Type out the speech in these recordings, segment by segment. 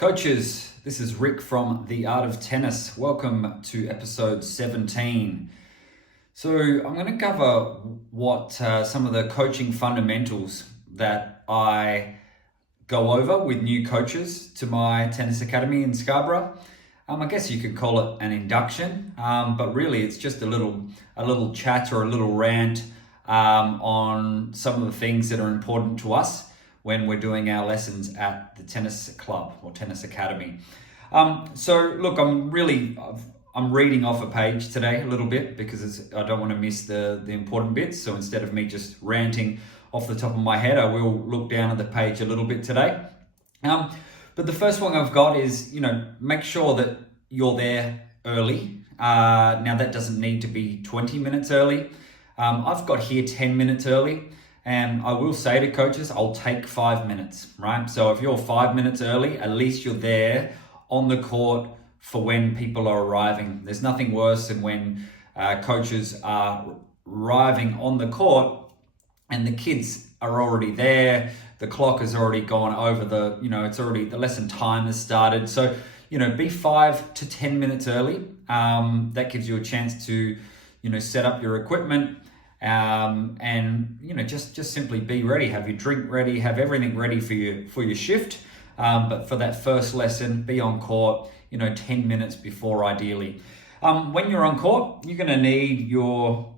Coaches, this is Rick from The Art of Tennis. Welcome to episode 17. So I'm going to cover what some of the coaching fundamentals that I go over with new coaches to my tennis academy in Scarborough. I guess you could call it an induction, but really it's just a little chat or a little rant on some of the things that are important to us when we're doing our lessons at the tennis club or tennis academy. So look, I'm reading off a page today a little bit because I don't want to miss the important bits. So instead of me just ranting off the top of my head, I will look down at the page a little bit today. But the first one I've got is, make sure that you're there early. Now that doesn't need to be 20 minutes early. I've got here 10 minutes early. And I will say to coaches, I'll take 5 minutes, right? So if you're 5 minutes early, at least you're there on the court for when people are arriving. There's nothing worse than when coaches are arriving on the court and the kids are already there. The clock has already gone over the lesson time has started. So, be 5 to 10 minutes early. That gives you a chance to, set up your equipment. Just simply be ready, have your drink ready, have everything ready for your shift. But for that first lesson, be on court, 10 minutes before ideally. When you're on court, you're going to need your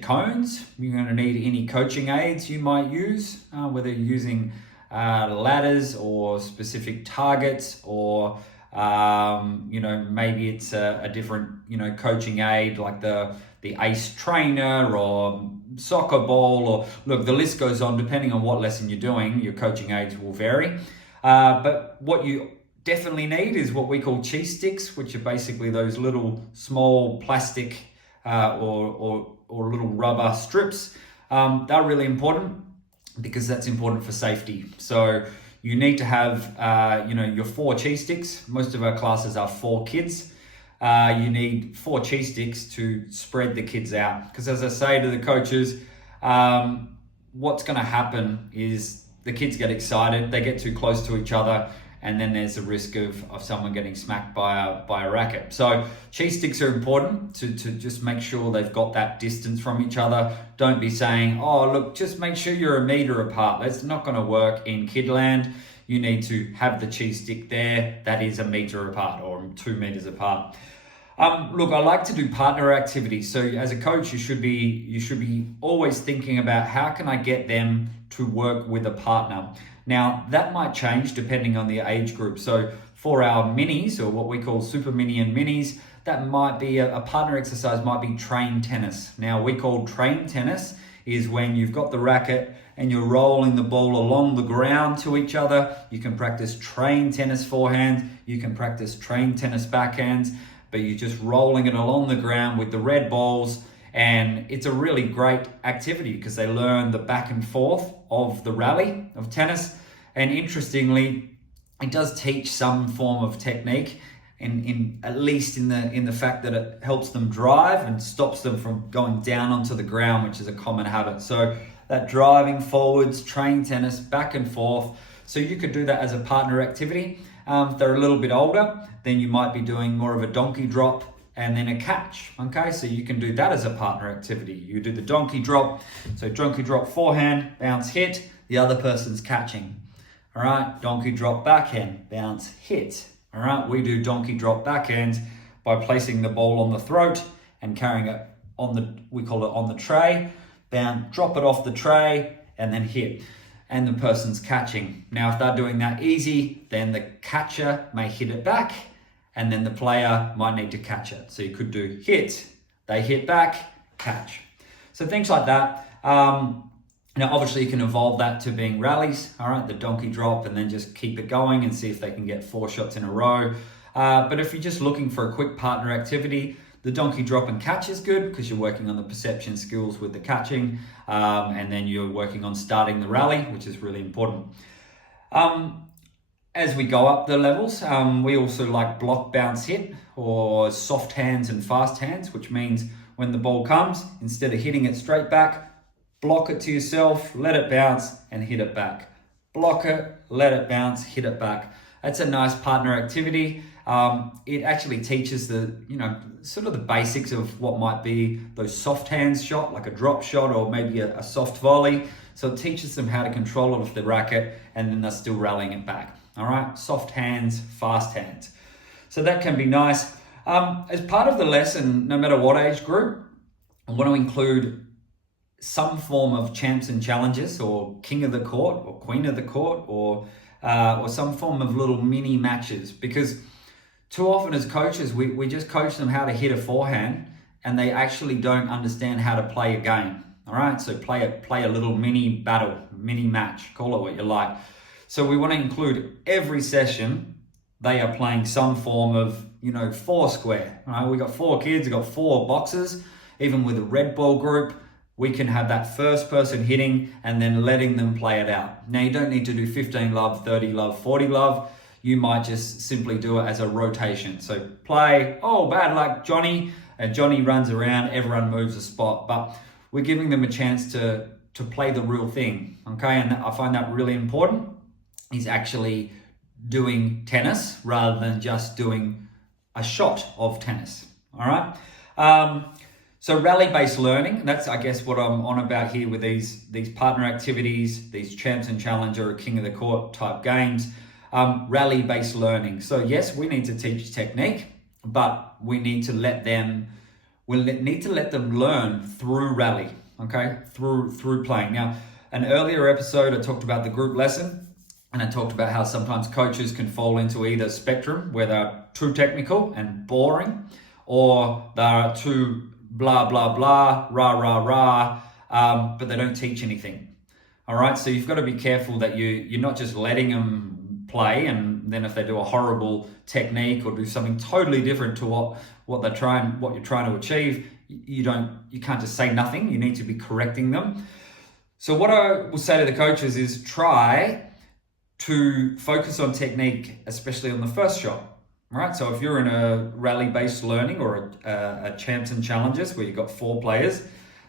cones. You're going to need any coaching aids you might use, whether you're using ladders or specific targets or maybe it's a different, coaching aid like the ACE trainer or soccer ball, or look, the list goes on. Depending on what lesson you're doing, your coaching aids will vary. But what you definitely need is what we call cheese sticks, which are basically those little small plastic or little rubber strips. They're really important because that's important for safety. So you need to have, your 4 cheese sticks. Most of our classes are 4 kids. You need 4 cheese sticks to spread the kids out. Because as I say to the coaches, what's going to happen is the kids get excited, they get too close to each other, and then there's a risk of someone getting smacked by a racket. So cheese sticks are important to just make sure they've got that distance from each other. Don't be saying, oh, look, just make sure you're a meter apart. That's not going to work in kidland. You need to have the cheese stick there that is a meter apart or 2 meters apart. Look, I like to do partner activities. So as a coach, you should be always thinking about how can I get them to work with a partner. Now that might change depending on the age group. So for our minis, or what we call super mini and minis, that might be a partner exercise might be train tennis. Now we call train tennis is when you've got the racket and you're rolling the ball along the ground to each other. You can practice train tennis forehands, you can practice train tennis backhands, but you're just rolling it along the ground with the red balls. And it's a really great activity because they learn the back and forth of the rally of tennis. And interestingly, it does teach some form of technique, in at least in the fact that it helps them drive and stops them from going down onto the ground, which is a common habit. So that driving forwards, train tennis, back and forth. So you could do that as a partner activity. If they're a little bit older, then you might be doing more of a donkey drop and then a catch. Okay, so you can do that as a partner activity. You do the donkey drop. So donkey drop forehand, bounce, hit. The other person's catching. All right, donkey drop backhand, bounce, hit. All right, we do donkey drop backhand by placing the ball on the throat and carrying it we call it on the tray. Bounce, drop it off the tray and then hit. And the person's catching. Now, if they're doing that easy, then the catcher may hit it back and then the player might need to catch it. So you could do hit, they hit back, catch. So things like that. Now, obviously you can evolve that to being rallies, all right, the donkey drop, and then just keep it going and see if they can get 4 shots in a row. But if you're just looking for a quick partner activity, the donkey drop and catch is good because you're working on the perception skills with the catching, and then you're working on starting the rally, which is really important. As we go up the levels, we also like block, bounce, hit, or soft hands and fast hands, which means when the ball comes, instead of hitting it straight back, block it to yourself, let it bounce and hit it back. Block it, let it bounce, hit it back. That's a nice partner activity. It actually teaches sort of the basics of what might be those soft hands shot, like a drop shot or maybe a soft volley. So it teaches them how to control it off the racket, and then they're still rallying it back. All right, soft hands, fast hands. So that can be nice. As part of the lesson, no matter what age group, I want to include some form of champs and challenges, or king of the court, or queen of the court, or some form of little mini matches, because too often as coaches, we just coach them how to hit a forehand, and they actually don't understand how to play a game. All right, so play a little mini battle, mini match, call it what you like. So we want to include every session, they are playing some form of, four square. All right, we got 4 kids, we got 4 boxes. Even with a red ball group, we can have that first person hitting and then letting them play it out. Now you don't need to do 15 love, 30 love, 40 love. You might just simply do it as a rotation. So play, bad luck, Johnny, and Johnny runs around, everyone moves a spot. But we're giving them a chance to play the real thing, okay? And I find that really important, is actually doing tennis rather than just doing a shot of tennis, all right? So rally-based learning, that's, I guess, what I'm on about here with these partner activities, these champs and challenger or king of the court type games, rally-based learning. So yes, we need to teach technique, but we need to let them learn through rally, okay? Through playing. Now, an earlier episode, I talked about the group lesson, and I talked about how sometimes coaches can fall into either spectrum, where they're too technical and boring, or they're too blah, blah, blah, rah, rah, rah, but they don't teach anything. All right, so you've got to be careful that you're not just letting them play, and then if they do a horrible technique or do something totally different to what you're trying to achieve, you can't just say nothing. You need to be correcting them. So what I will say to the coaches is try to focus on technique, especially on the first shot. All right, so if you're in a rally-based learning or a champs and challenges where you've got 4 players,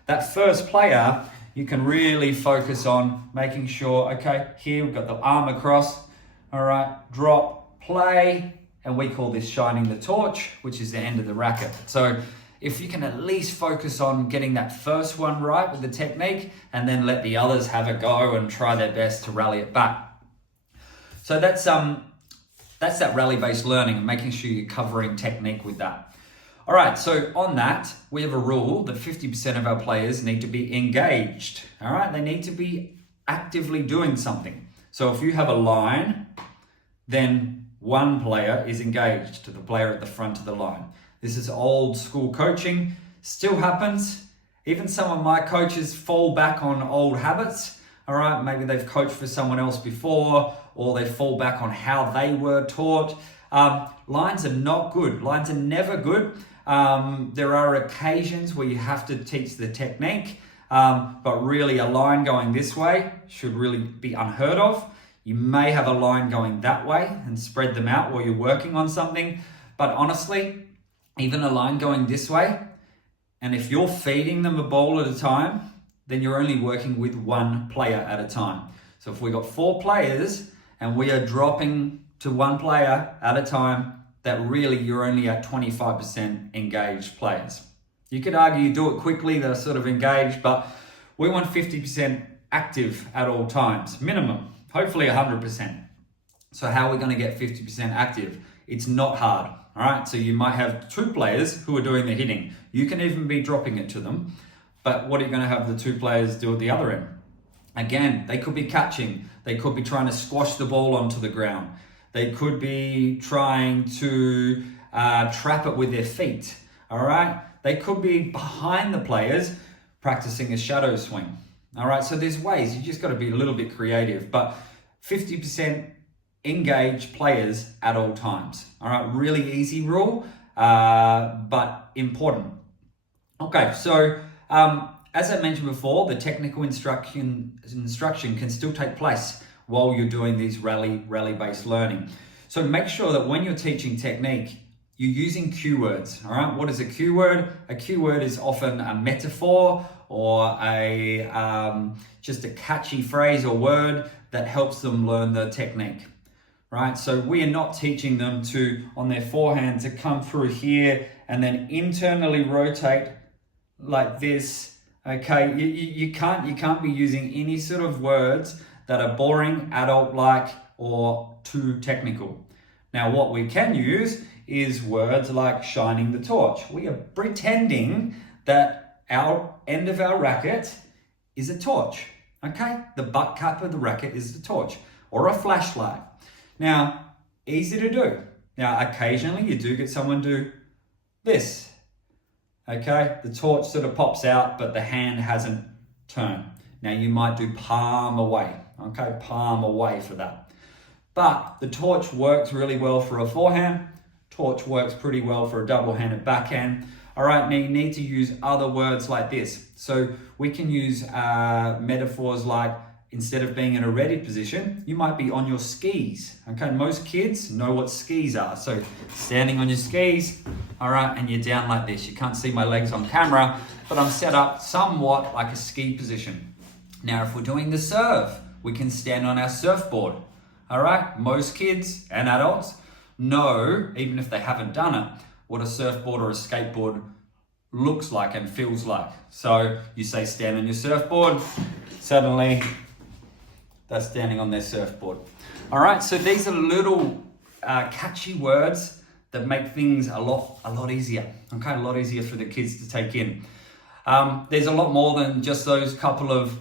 that first player, you can really focus on making sure, okay, here we've got the arm across, all right, drop, play, and we call this shining the torch, which is the end of the racket. So if you can at least focus on getting that first one right with the technique, and then let the others have a go and try their best to rally it back. So that's that rally-based learning, and making sure you're covering technique with that. All right, so on that, we have a rule that 50% of our players need to be engaged. All right, they need to be actively doing something. So if you have a line, then one player is engaged to the player at the front of the line. This is old school coaching, still happens. Even some of my coaches fall back on old habits. All right, maybe they've coached for someone else before, or they fall back on how they were taught. Lines are not good. Lines are never good. There are occasions where you have to teach the technique, but really a line going this way should really be unheard of. You may have a line going that way and spread them out while you're working on something. But honestly, even a line going this way, and if you're feeding them a ball at a time, then you're only working with one player at a time. So if we got 4 players and we are dropping to one player at a time, that really you're only at 25% engaged players. You could argue you do it quickly, they're sort of engaged, but we want 50% active at all times, minimum, hopefully 100%. So how are we going to get 50% active? It's not hard, all right? So you might have 2 players who are doing the hitting. You can even be dropping it to them, but what are you going to have the 2 players do at the other end? Again, they could be catching. They could be trying to squash the ball onto the ground. They could be trying to trap it with their feet, all right? They could be behind the players practicing a shadow swing, all right? So there's ways, you just got to be a little bit creative, but 50% engaged players at all times, all right? Really easy rule, but important. Okay, so as I mentioned before, the technical instruction can still take place while you're doing these rally-based learning. So make sure that when you're teaching technique, you're using cue words, all right? What is a cue word? A cue word is often a metaphor or just a catchy phrase or word that helps them learn the technique. right? So we are not teaching them to, on their forehand, to come through here and then internally rotate like this. Okay, you can't be using any sort of words that are boring, adult-like, or too technical. Now, what we can use is words like shining the torch. We are pretending that our end of our racket is a torch. Okay, the butt cap of the racket is the torch, or a flashlight. Now, easy to do. Now, occasionally you do get someone do this. Okay, the torch sort of pops out, but the hand hasn't turned. Now, you might do palm away. Okay, palm away for that. But the torch works really well for a forehand. Torch works pretty well for a double-handed backhand. All right, now you need to use other words like this. So we can use metaphors like, instead of being in a ready position, you might be on your skis. Okay, most kids know what skis are. So standing on your skis, all right, and you're down like this. You can't see my legs on camera, but I'm set up somewhat like a ski position. Now, if we're doing the serve, we can stand on our surfboard. All right, most kids and adults know, even if they haven't done it, what a surfboard or a skateboard looks like and feels like. So you say stand on your surfboard, suddenly they're standing on their surfboard. All right, so these are little catchy words that make things a lot easier. Okay, a lot easier for the kids to take in. There's a lot more than just those couple of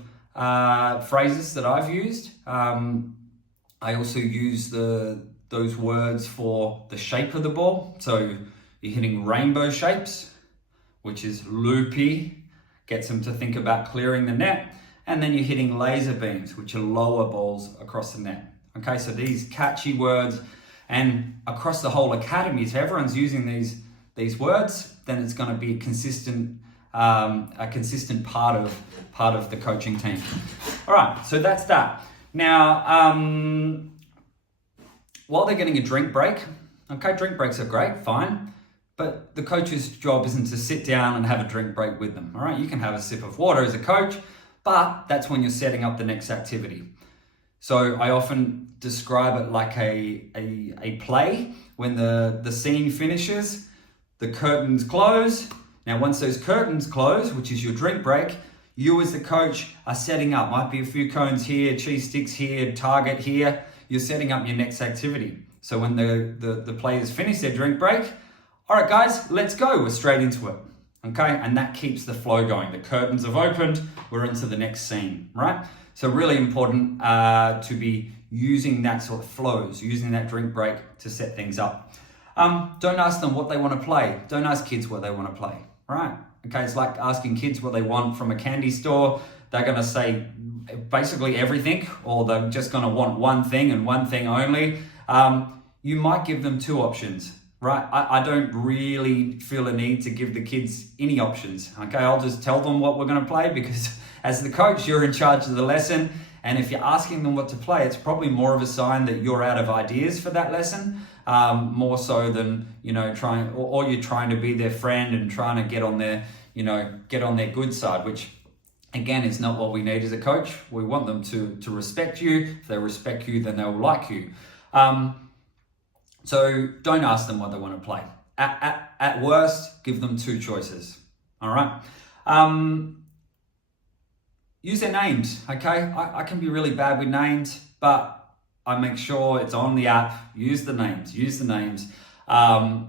phrases that I've used. I also use those words for the shape of the ball. So you're hitting rainbow shapes, which is loopy, gets them to think about clearing the net. And then you're hitting laser beams, which are lower balls across the net. Okay, so these catchy words, and across the whole academy, if everyone's using these words, then it's going to be a consistent part of the coaching team. All right, so that's that. Now, while they're getting a drink break, okay, drink breaks are great, fine, but the coach's job isn't to sit down and have a drink break with them. All right, you can have a sip of water as a coach, but that's when you're setting up the next activity. So I often describe it like a play. When the scene finishes, the curtains close. Now, once those curtains close, which is your drink break, you as the coach are setting up. Might be a few cones here, cheese sticks here, target here. You're setting up your next activity. So when the players finish their drink break, all right, guys, let's go. We're straight into it. Okay, and that keeps the flow going. The curtains have opened, we're into the next scene, right? So really important to be using that sort of flows, using that drink break to set things up. Don't ask them what they want to play. Don't ask kids what they want to play, right? Okay, it's like asking kids what they want from a candy store. They're going to say basically everything, or they're just going to want one thing and one thing only. You might give them two options. Right, I don't really feel a need to give the kids any options. Okay, I'll just tell them what we're going to play, because as the coach, you're in charge of the lesson. And if you're asking them what to play, it's probably more of a sign that you're out of ideas for that lesson, more so than, trying, or you're trying to be their friend and trying to get on their good side, which again is not what we need as a coach. We want them to respect you. If they respect you, then they'll like you. So don't ask them what they want to play. At worst, give them two choices. All right. Use their names. Okay. I can be really bad with names, but I make sure it's on the app. Use the names.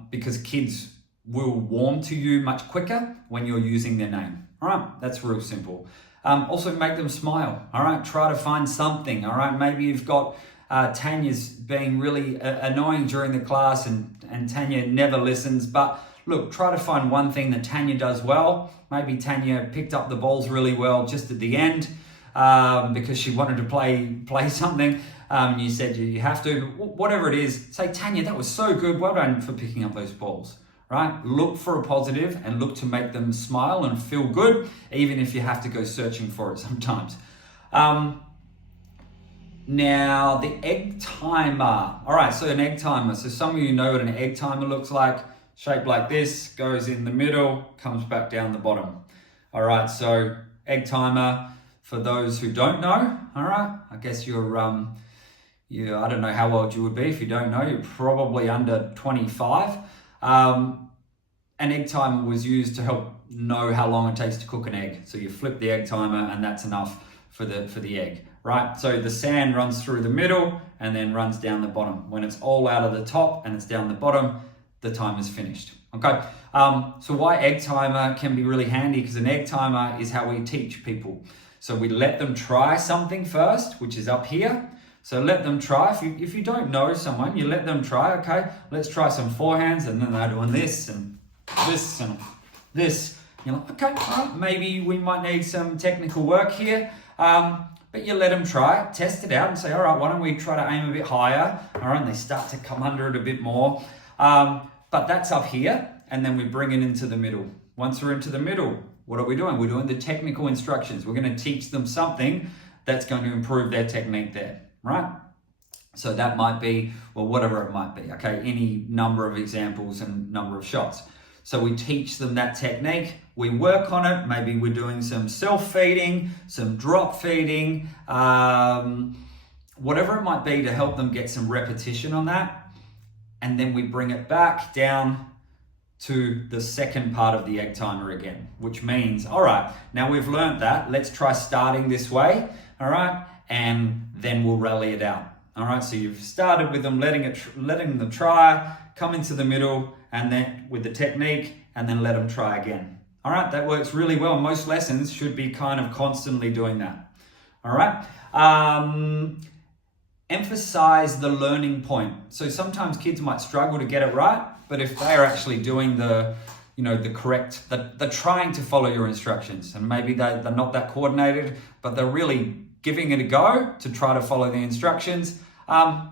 Because kids will warm to you much quicker when you're using their name. All right. That's real simple. Also make them smile. All right. Try to find something. All right. Maybe you've got Tanya's being really annoying during the class, and Tanya never listens. But look, try to find one thing that Tanya does well. Maybe Tanya picked up the balls really well just at the end because she wanted to play something. And you said you have to. Whatever it is, say, Tanya, that was so good. Well done for picking up those balls. Right? Look for a positive and look to make them smile and feel good, even if you have to go searching for it sometimes. Now, the egg timer. All right, so an egg timer. So some of you know what an egg timer looks like. Shaped like this, goes in the middle, comes back down the bottom. All right, so egg timer, for those who don't know, all right, I guess you're I don't know how old you would be. If you don't know, you're probably under 25. An egg timer was used to help know how long it takes to cook an egg. So you flip the egg timer and that's enough for the egg, right? So the sand runs through the middle and then runs down the bottom. When it's all out of the top and it's down the bottom, the time is finished, okay? So why egg timer can be really handy, because an egg timer is how we teach people. So we let them try something first, which is up here. So let them try. If you don't know someone, you let them try, okay? Let's try some forehands, and then they're doing this and this and this. You're like, okay, all right, maybe we might need some technical work here. But you let them try it, test it out and say, all right, why don't we try to aim a bit higher? All right, and they start to come under it a bit more. But that's up here, and then we bring it into the middle. Once we're into the middle, what are we doing? We're doing the technical instructions. We're going to teach them something that's going to improve their technique there, right? So that might be, well, whatever it might be, okay? Any number of examples and number of shots. So we teach them that technique, we work on it, maybe we're doing some self-feeding, some drop feeding, whatever it might be to help them get some repetition on that. And then we bring it back down to the second part of the egg timer again, which means, all right, now we've learned that, let's try starting this way, all right? And then we'll rally it out. All right, so you've started with them, letting them try, come into the middle, and then with the technique, and then let them try again. All right, that works really well. Most lessons should be kind of constantly doing that. All right, emphasize the learning point. So sometimes kids might struggle to get it right, but if they are actually doing the correct, they're trying to follow your instructions, and maybe they're not that coordinated, but they're really giving it a go to try to follow the instructions,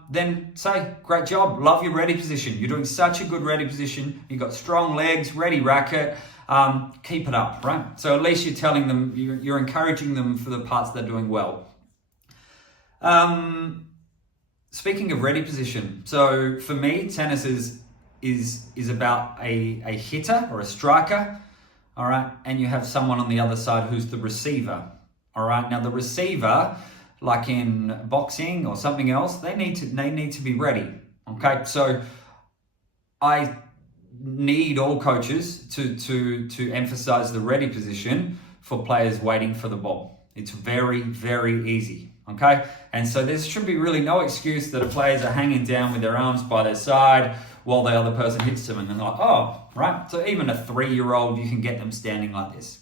then say, great job, love your ready position. You're doing such a good ready position. You've got strong legs, ready racket, keep it up, right? So at least you're telling them, you're encouraging them for the parts they're doing well. Speaking of ready position, so for me, tennis is about a hitter or a striker, all right? And you have someone on the other side who's the receiver. All right, now the receiver, like in boxing or something else, they need to be ready. Okay, so I need all coaches to emphasize the ready position for players waiting for the ball. It's very, very easy. Okay, and so there should be really no excuse that the players are hanging down with their arms by their side while the other person hits them, and they're like, oh, right. So even a 3-year-old, you can get them standing like this.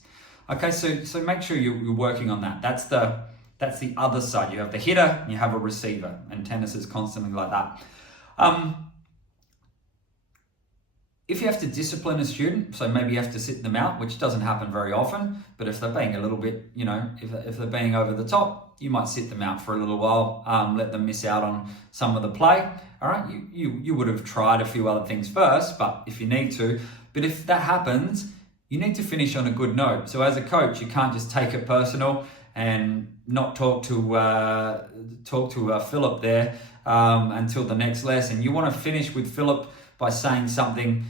Okay, so make sure you're working on that. That's the other side. You have the hitter, and you have a receiver, and tennis is constantly like that. If you have to discipline a student, so maybe you have to sit them out, which doesn't happen very often, but if they're being a little bit, if they're being over the top, you might sit them out for a little while, let them miss out on some of the play. All right, you would have tried a few other things first, but if you need to, but if that happens, you need to finish on a good note. So as a coach, you can't just take it personal and not talk to Philip there until the next lesson. You want to finish with Philip by saying something,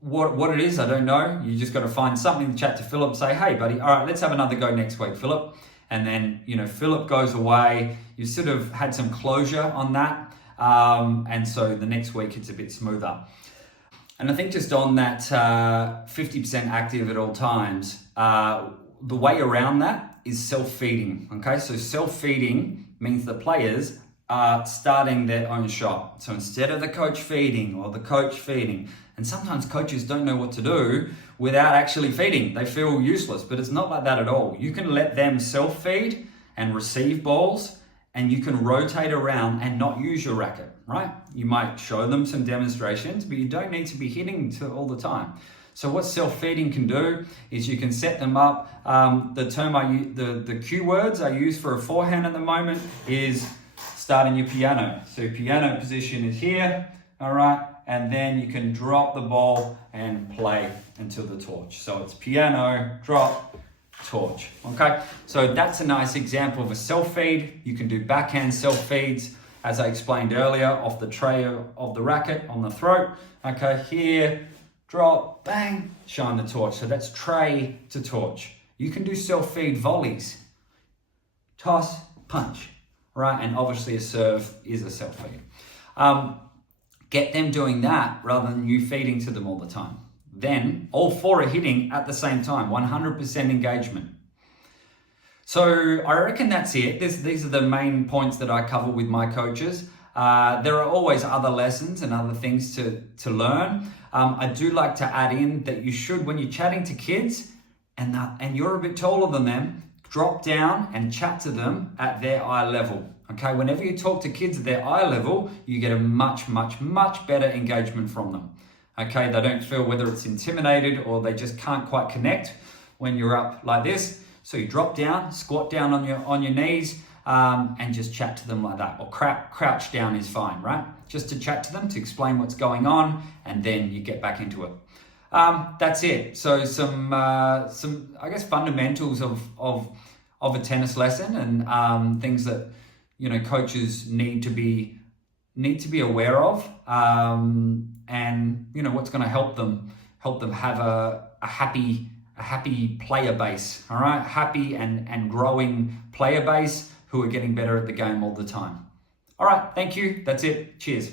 what it is, I don't know. You just got to find something to chat to Philip, say, hey buddy, all right, let's have another go next week, Philip. And then, Philip goes away. You sort of had some closure on that. And so the next week it's a bit smoother. And I think just on that 50% active at all times, the way around that is self-feeding, okay? So self-feeding means the players are starting their own shot. So instead of the coach feeding or the coach feeding, and sometimes coaches don't know what to do without actually feeding. They feel useless, but it's not like that at all. You can let them self-feed and receive balls, and you can rotate around and not use your racket, right? You might show them some demonstrations, but you don't need to be hitting all the time. So what self-feeding can do is you can set them up. The cue words I use for a forehand at the moment is starting your piano. So piano position is here, all right? And then you can drop the ball and play until the torch. So it's piano, drop, torch, okay? So that's a nice example of a self-feed. You can do backhand self-feeds, as I explained earlier, off the tray of the racket on the throat. Okay, here, drop, bang, shine the torch. So that's tray to torch. You can do self-feed volleys. Toss, punch. right? And obviously a serve is a self-feed. Get them doing that rather than you feeding to them all the time. Then all four are hitting at the same time, 100% engagement. So I reckon that's it. These are the main points that I cover with my coaches. There are always other lessons and other things to learn. I do like to add in that you should, when you're chatting to kids and you're a bit taller than them, drop down and chat to them at their eye level. Okay, whenever you talk to kids at their eye level, you get a much, much, much better engagement from them. Okay, they don't feel whether it's intimidated or they just can't quite connect when you're up like this. So you drop down, squat down on your knees, and just chat to them like that. Or crouch down is fine, right? Just to chat to them, to explain what's going on, and then you get back into it. That's it. So some I guess fundamentals of a tennis lesson, and things that coaches need to be aware of, and what's going to help them have a happy player base. All right, happy and growing player base who are getting better at the game all the time. All right, thank you. That's it. Cheers.